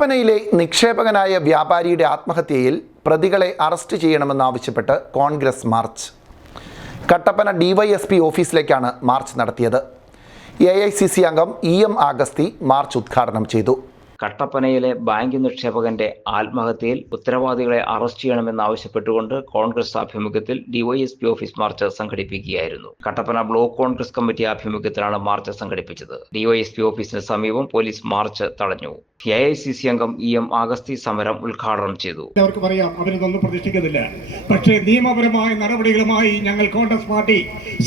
കട്ടപ്പനയിലെ നിക്ഷേപകനായ വ്യാപാരിയുടെ ആത്മഹത്യയിൽ പ്രതികളെ അറസ്റ്റ് ചെയ്യണമെന്നാവശ്യപ്പെട്ട് Congress march. Kattappana DYSP ഓഫീസിലേക്കാണ് മാർച്ച് നടത്തിയത്. AICC അംഗം EM ആഗസ്തി മാർച്ച് ഉദ്ഘാടനം ചെയ്തു. കട്ടപ്പനയിലെ ബാങ്ക് നിക്ഷേപകന്റെ ആത്മഹത്യയിൽ ഉത്തരവാദികളെ അറസ്റ്റ് ചെയ്യണമെന്നാവശ്യപ്പെട്ടുകൊണ്ട് കോൺഗ്രസ് ആഭിമുഖ്യത്തിൽ ഡിവൈഎസ്പി ഓഫീസ് മാർച്ച് സംഘടിപ്പിക്കുകയായിരുന്നു. കട്ടപ്പന ബ്ലോക്ക് കോൺഗ്രസ് കമ്മിറ്റി ആഭിമുഖ്യത്തിലാണ് മാർച്ച് സംഘടിപ്പിച്ചത്. ഡിവൈഎസ്പി ഓഫീസിന് സമീപം പോലീസ് മാർച്ച് തടഞ്ഞു. AICC അംഗം EM ആഗസ്തി സമരം ഉദ്ഘാടനം ചെയ്തു. അവർക്ക് പറയാം, അവരിതൊന്നും പ്രതീക്ഷിക്കുന്നില്ല. പക്ഷേ നിയമപരമായ നടപടികളുമായി ഞങ്ങൾ കോൺഗ്രസ് പാർട്ടി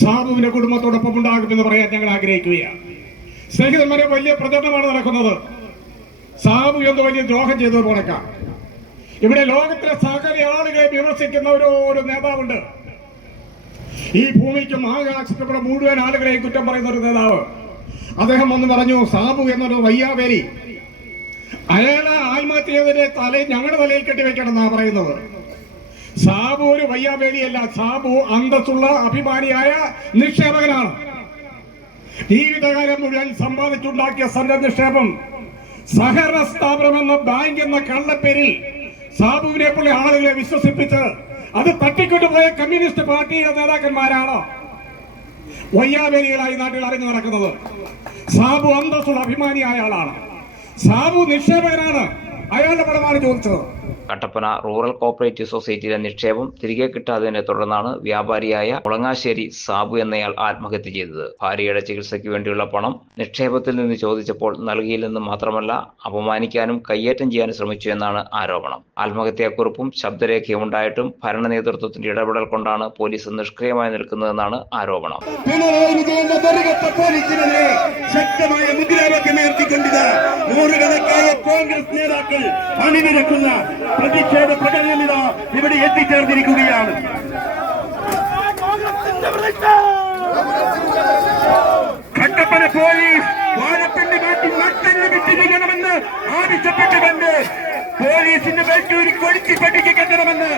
സാബുവിന്റെ കുടുംബത്തോടൊപ്പം ഉണ്ടാകുമെന്ന് പറയാൻ ഞങ്ങൾ ആഗ്രഹിക്കുകയാണ്. സ്നേഹിതന്മാരെ, വലിയ പ്രചരണമാണ് നടക്കുന്നത്. സാബു എന്ന് വലിയ ദ്രോഹം ചെയ്തത് പോണക്കാം. ഇവിടെ ലോകത്തിലെ സകല ആളുകളെ വിമർശിക്കുന്ന ഒരു നേതാവുണ്ട്. ഈ ഭൂമിക്കും ആകാശത്തിലുള്ള മുഴുവൻ ആളുകളെയും കുറ്റം പറയുന്ന ഒരു നേതാവ്. അദ്ദേഹം ഒന്ന് പറഞ്ഞു, സാബു എന്നൊരു വയ്യാവേലി, അയാളെ ആത്മഹത്യ ചെയ്തതിന്റെ ഞങ്ങളുടെ തലയിൽ കെട്ടിവെക്കണം എന്നാ പറയുന്നത്. സാബു ഒരു വയ്യാവേലിയല്ല. സാബു അന്തസ്സുള്ള അഭിമാനിയായ നിക്ഷേപകനാണ്. ജീവിതകാലം മുഴുവൻ സമ്പാദിച്ചുണ്ടാക്കിയ സന്റെ നിക്ഷേപം സഹകരണ സ്ഥാപനം എന്ന ബാങ്ക് എന്ന കള്ളപ്പേരിൽ സാബുവിനെ പോലെ ആളുകളെ വിശ്വസിപ്പിച്ച് അത് തട്ടിക്കൊണ്ടുപോയ കമ്മ്യൂണിസ്റ്റ് പാർട്ടിയുടെ നേതാക്കന്മാരാണ് വയ്യാവേലികളായി നാട്ടിൽ അറിഞ്ഞു നടക്കുന്നത്. സാബു അന്തസ്സുള്ള അഭിമാനിയായ ആളാണ്. സാബു നിക്ഷേപകനാണ്. അയാളുടെ പണമാണ് ചോദിച്ചത്. കട്ടപ്പന റൂറൽ കോപ്പറേറ്റീവ് സൊസൈറ്റിയിലെ നിക്ഷേപം തിരികെ കിട്ടാത്തതിനെ തുടർന്നാണ് വ്യാപാരിയായ മുളങ്ങാശ്ശേരി സാബു എന്നയാൾ ആത്മഹത്യ ചെയ്തത്. ഭാര്യയുടെ ചികിത്സയ്ക്ക് വേണ്ടിയുള്ള പണം നിക്ഷേപത്തിൽ നിന്ന് ചോദിച്ചപ്പോൾ നൽകിയില്ലെന്ന് മാത്രമല്ല, അപമാനിക്കാനും കയ്യേറ്റം ചെയ്യാനും ശ്രമിച്ചു എന്നാണ് ആരോപണം. ആത്മഹത്യാക്കുറിപ്പും ശബ്ദരേഖയും ഉണ്ടായിട്ടും ഭരണ നേതൃത്വത്തിന്റെ ഇടപെടൽ കൊണ്ടാണ് പോലീസ് നിഷ്ക്രിയമായി നിൽക്കുന്നതെന്നാണ് ആരോപണം. കോൺഗ്രസ് നേതാക്കൾ അണിനിരക്കുന്ന പ്രതിഷേധ പ്രകടനം ഇവിടെ എത്തിച്ചേർന്നിരിക്കുകയാണ്. കട്ടപ്പന പോലീസ് വാഴപ്പിണ്ടി മാറ്റി മറ്റൊരു വിട്ടിരിക്കണമെന്ന് ആവശ്യപ്പെട്ടുകൊണ്ട് പോലീസിന്റെ ബെൽറ്റൂരി കൊടിച്ചു പഠിക്കണമെന്ന്